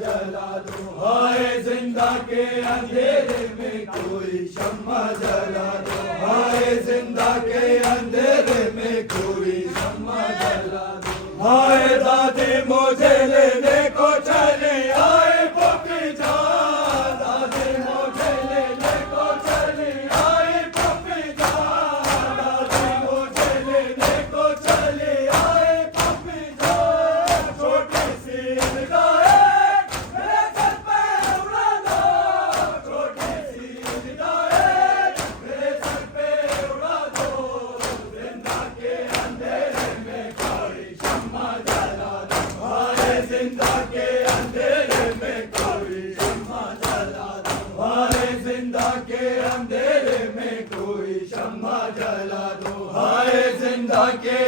जला दो, हाय जिंदा के अंधेरे में कोई शम्मा जला दो, हाय जिंदा के अंधेरे में कोई शम्मा जला दो, हाय दादी मुझे लेने को चले आए पपी जान, दादी मुझे लेने को चले आए पपी जान, दादी मुझे लेने को चले आए पपी जान, छोटी सी हिदायत मेरे सर पे उड़ा दो, छोटी सी हिदायत मेरे सर पे उड़ा दो, जिंदा के अंधेरे में कोई शम्मा जला दो, हाय जिंदा के अंधेरे में कोई शम्मा जला दो, हाय जिंदा के अंधेरे में कोई शम्मा जला दो, हाय जिंदा के